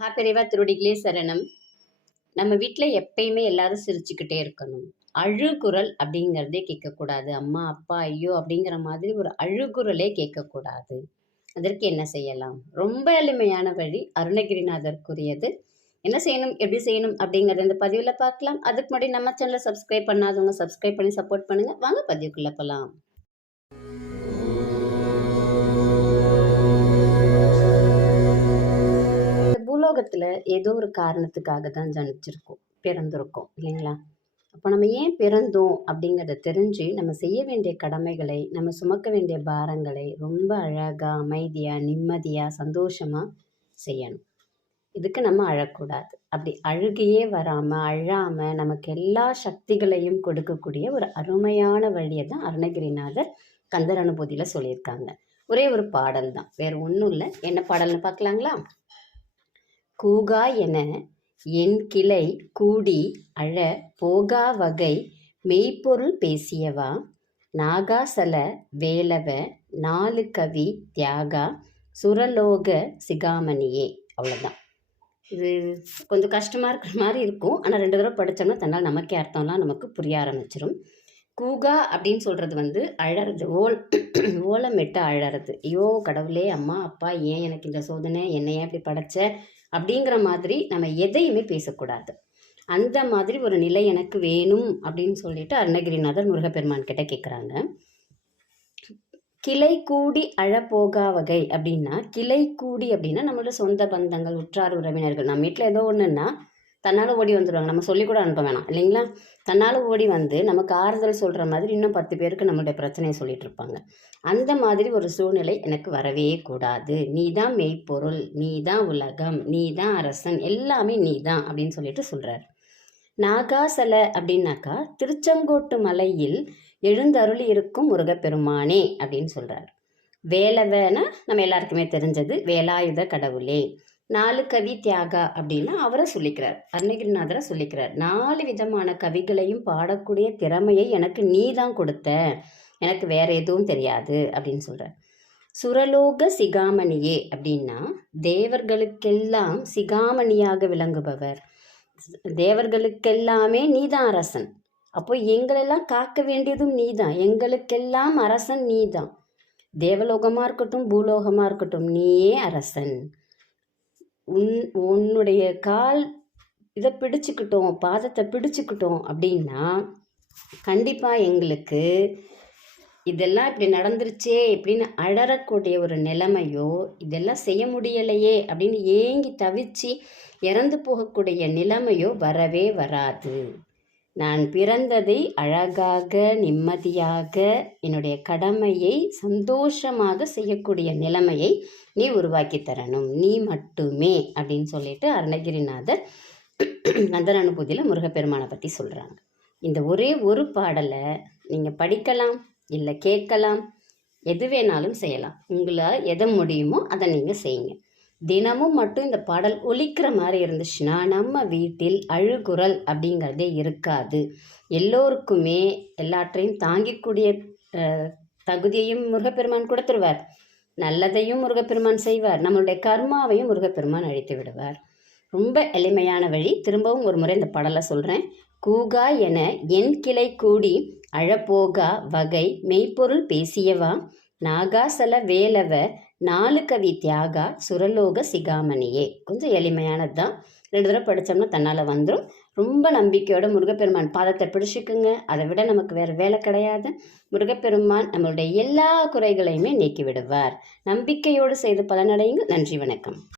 மகாபெரிவா திருடிகளே சரணம். நம்ம வீட்டில் எப்பயுமே எல்லாரும் சிரிச்சுக்கிட்டே இருக்கணும். அழுகுரல் அப்படிங்கிறதே கேட்கக்கூடாது. அம்மா அப்பா ஐயோ அப்படிங்கிற மாதிரி ஒரு அழுகுரலே கேட்கக்கூடாது. அதற்கு என்ன செய்யலாம்? ரொம்ப எளிமையான வழி அருணகிரிநாதருக்குரியது. என்ன செய்யணும், எப்படி செய்யணும் அப்படிங்கிறத இந்த பதிவில் பார்க்கலாம். அதுக்கு முன்னாடி நம்ம சேனலை சப்ஸ்கிரைப் பண்ணாதவங்க சப்ஸ்கிரைப் பண்ணி சப்போர்ட் பண்ணுங்க. வாங்க பதிவுக்குள்ள போகலாம். பூலோகத்தில் ஏதோ ஒரு காரணத்துக்காக தான் ஜனிச்சிருக்கோம், பிறந்திருக்கோம் இல்லைங்களா? அப்போ நம்ம ஏன் பிறந்தோம் அப்படிங்கிறத தெரிஞ்சு நம்ம செய்ய வேண்டிய கடமைகளை, நம்ம சுமக்க வேண்டிய பாரங்களை ரொம்ப அழகாக, அமைதியாக, நிம்மதியாக, சந்தோஷமாக செய்யணும். இதுக்கு நம்ம அழக்கூடாது. அப்படி அழுகையே வராமல், அழாமல் நமக்கு எல்லா சக்திகளையும் கொடுக்கக்கூடிய ஒரு அருமையான வழியை தான் அருணகிரிநாதர் கந்தர் அனுபூதியில் சொல்லியிருக்காங்க. ஒரே ஒரு பாடல் தான், வேறு ஒன்றும் இல்லை. என்ன பாடல்னு பார்க்கலாங்களா? கூகா என என் கிளை கூடி அழ போகா வகை மெய்ப்பொருள் பேசியவா நாகாசல வேலவ நாலு கவி தியாகா சுரலோக சிகாமணியே. அவ்வளோதான். இது கொஞ்சம் கஷ்டமாக இருக்கிற மாதிரி இருக்கும், ஆனால் 2 தடவை படித்தோம்னா தன்னால் நமக்கே அர்த்தம்லாம் நமக்கு புரிய ஆரம்பிச்சிடும். கூகா அப்படின்னு சொல்கிறது அழறது, ஓலமிட்டு அழறது. ஐயோ கடவுளே, அம்மா அப்பா ஏன் எனக்கு இந்த சோதனை, என்னை ஏன் இப்படி படைச்ச அப்படிங்கிற மாதிரி நம்ம எதையுமே பேசக்கூடாது. அந்த மாதிரி ஒரு நிலை எனக்கு வேணும் அப்படின்னு சொல்லிட்டு அருணகிரிநாதர் முருகப்பெருமான் கிட்ட கேட்குறாங்க. கிளை கூடி அழப்போகா வகை அப்படின்னா, கிளை கூடி அப்படின்னா நம்மளோட சொந்த பந்தங்கள், உற்றார் உறவினர்கள். நம்ம வீட்டில் ஏதோ ஒன்றுன்னா தன்னால் ஓடி வந்துடுவாங்க. நம்ம சொல்லி கூட அனுப்ப வேணாம் இல்லைங்களா? தன்னால் ஓடி வந்து நமக்கு ஆறுதல் சொல்கிற மாதிரி இன்னும் 10 பேருக்கு நம்மளுடைய பிரச்சனையை சொல்லிட்டு இருப்பாங்க. அந்த மாதிரி ஒரு சூழ்நிலை எனக்கு வரவே கூடாது. நீ தான் மெய்ப்பொருள், நீ தான் உலகம், நீ தான் அரசன், எல்லாமே நீ தான் அப்படின்னு சொல்லிட்டு சொல்கிறார். நாகாசல அப்படின்னாக்கா திருச்செங்கோட்டு மலையில் எழுந்தருளி இருக்கும் முருகப்பெருமானே அப்படின்னு சொல்கிறார். வேலவனா நம்ம எல்லாருக்குமே தெரிஞ்சது வேலாயுத கடவுளே. 4 கவி தியாகா அப்படின்னா அவரை சொல்லிக்கிறார், அருணகிரிநாதரை சொல்லிக்கிறார். 4 விதமான கவிகளையும் பாடக்கூடிய திறமையை எனக்கு நீ தான் கொடுத்த, எனக்கு வேற எதுவும் தெரியாது அப்படின்னு சொல்கிறார். சுரலோக சிகாமணியே அப்படின்னா தேவர்களுக்கெல்லாம் சிகாமணியாக விளங்குபவர். தேவர்களுக்கெல்லாமே நீதான் அரசன். அப்போ எங்களெல்லாம் காக்க வேண்டியதும் நீதான், எங்களுக்கெல்லாம் அரசன் நீதான். தேவலோகமாக இருக்கட்டும் பூலோகமாக இருக்கட்டும் நீயே அரசன். உன்னுடைய கால் இதை பிடிச்சிக்கிட்டோம், பாதத்தை பிடிச்சிக்கிட்டோம் அப்படின்னா கண்டிப்பாக எங்களுக்கு இதெல்லாம் இப்படி நடந்துருச்சே இப்படின்னு அழறக்கூடிய ஒரு நிலைமையோ, இதெல்லாம் செய்ய முடியலையே அப்படின்னு ஏங்கி தவிச்சு இறந்து போகக்கூடிய நிலைமையோ வரவே வராது. நான் பிறந்ததை அழகாக, நிம்மதியாக, என்னுடைய கடமையை சந்தோஷமாக செய்யக்கூடிய நிலைமையை நீ உருவாக்கி தரணும், நீ மட்டுமே அப்படின்னு சொல்லிட்டு அருணகிரிநாதர் கந்தர் அனுபூதியில் முருகப்பெருமானை பற்றி சொல்கிறாங்க. இந்த ஒரே ஒரு பாடலை நீங்கள் படிக்கலாம், இல்லை கேட்கலாம், எது வேணாலும் செய்யலாம். உங்களால் எதை முடியுமோ அதை நீங்கள் செய்யுங்க. தினமும் மட்டும் இந்த பாடல் ஒலிக்கிற மாதிரி இருந்துச்சுன்னா நம்ம வீட்டில் அழுகுரல் அப்படிங்கிறதே இருக்காது. எல்லோருக்குமே எல்லாற்றையும் தாங்கிக்கூடிய தகுதியையும் முருகப்பெருமான் கொடுத்துருவார். நல்லதையும் முருகப்பெருமான் செய்வார். நம்மளுடைய கர்மாவையும் முருகப்பெருமான் அழித்து விடுவார். ரொம்ப எளிமையான வழி. திரும்பவும் ஒரு முறை இந்த பாடலை சொல்கிறேன். கூகா என என் கிளை கூடி அழப்போகா வகை மெய்ப்பொருள் பேசியவா நாகாசல வேலவ 4 கவி தியாகா சுரலோக சிகாமணியே. கொஞ்சம் எளிமையானது தான். 2 தடவை படித்தோம்னா தன்னால் வந்துடும். ரொம்ப நம்பிக்கையோட முருகப்பெருமான் பாதத்தை பிடிச்சிக்குங்க. அதை விட நமக்கு வேறு வேலை கிடையாது. முருகப்பெருமான் நம்மளுடைய எல்லா குறைகளையுமே நீக்கி விடுவார். நம்பிக்கையோடு செய்து பலனடையுங்க. நன்றி, வணக்கம்.